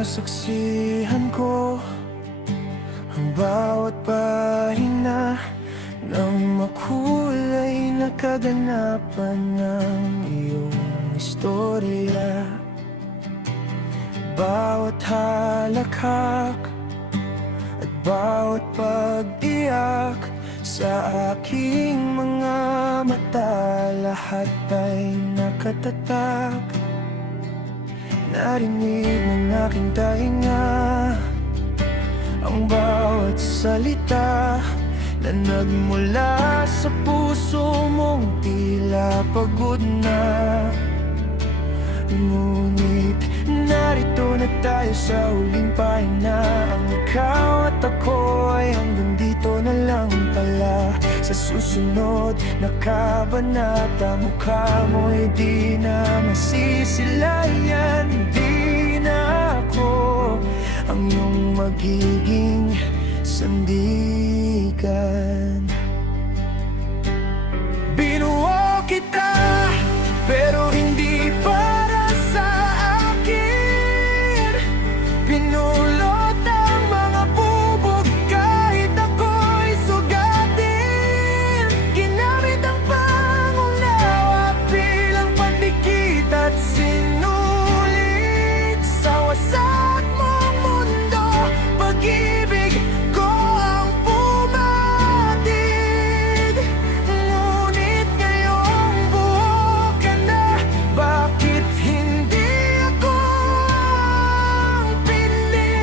nasaksihan ko ang bawat pahina ng makulay na kaganapan ng iyong istorya. Bawat halakhak at bawat pag-iyak sa aking mga mata, lahat ay nakatatak. Narinig ng aking tainga ang bawat salita na nagmula sa puso mong tila pagod na. Ngunit narito na tayo sa huling pahinga. Ang ikaw at ako ay hanggang dito na lang pala. Sa susunod na kabanata, mukha mo'y di na masisilayan. Di na ako ang iyong magiging sandigan. Binuo kita, pero hindi para sa akin. Pinulot ang mga bubog kahit ako'y sugatin. Ginamit ang pangunawa bilang pandikit at sinulit sa wasak mong mundo. Pag-ibig ko ang pumatid, ngunit ngayong buo ka na. Bakit hindi ako ang pinili?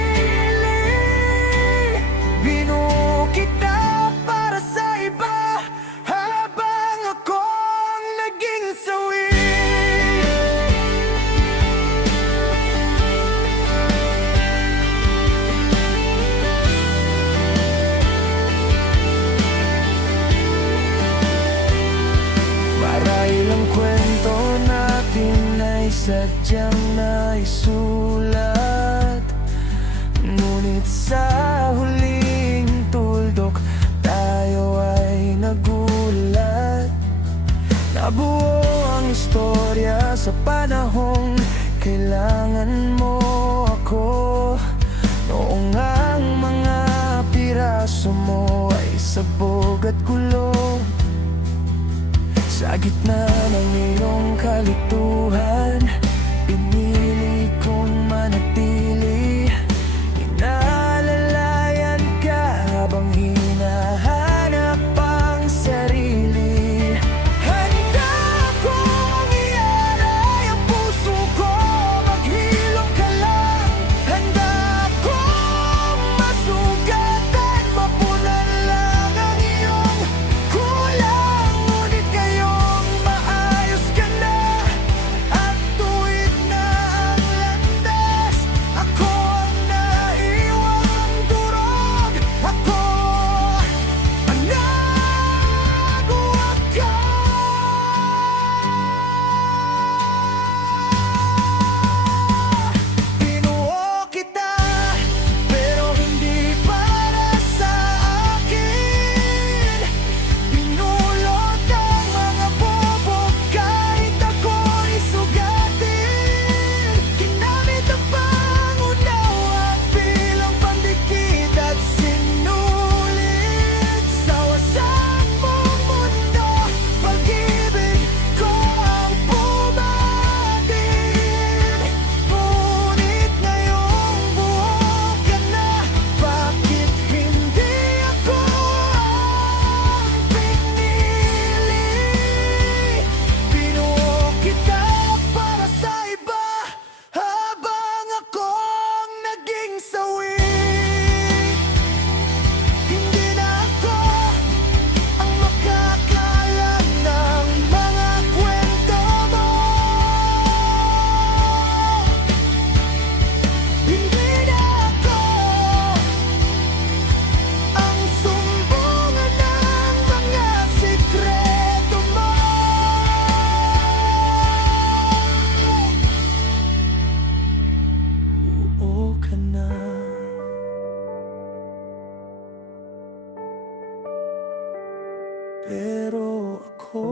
Binuo kita para sa iba, habang ako ang naging sawi. Marahil ang kwento natin ay sadyang naisulat, ngunit sa huling tuldok tayo ay nagulat. Nabuo ang istorya sa panahong kailangan mo ako. Noong ang mga piraso mo ay sabog at gulo. Sa gitna ng iyong kalituhan, pinili kong manatili. Inaalalayan ka habang hinahanap ang sarili. Handa akong ialay ang puso ko, maghilom ka lang. Handa akong masugatan, mapunan lang ang iyong kulang. Ngunit ngayong maayos ka na at tuwid na ang landas. Ako ang naiwang durog, ako ang nagwakas. Binuo kita, pero hindi para sa akin. Pinulot ang mga bubog kahit ako'y sugatin. Ginamit ang pangunawa bilang pandikit at sinulit sa wasak mong mundo. Pag-ibig ko ang pumatid, ngunit ngayong buo ka na. Bakit hindi ako ang pinili? Binuo kita para sa iba, habang ako ang naging sawi. Hindi na ako ang makakalam ng mga kwento mo. Hindi na ako ang sumbungan ng mga sikreto mo. Buo ka na, pero ako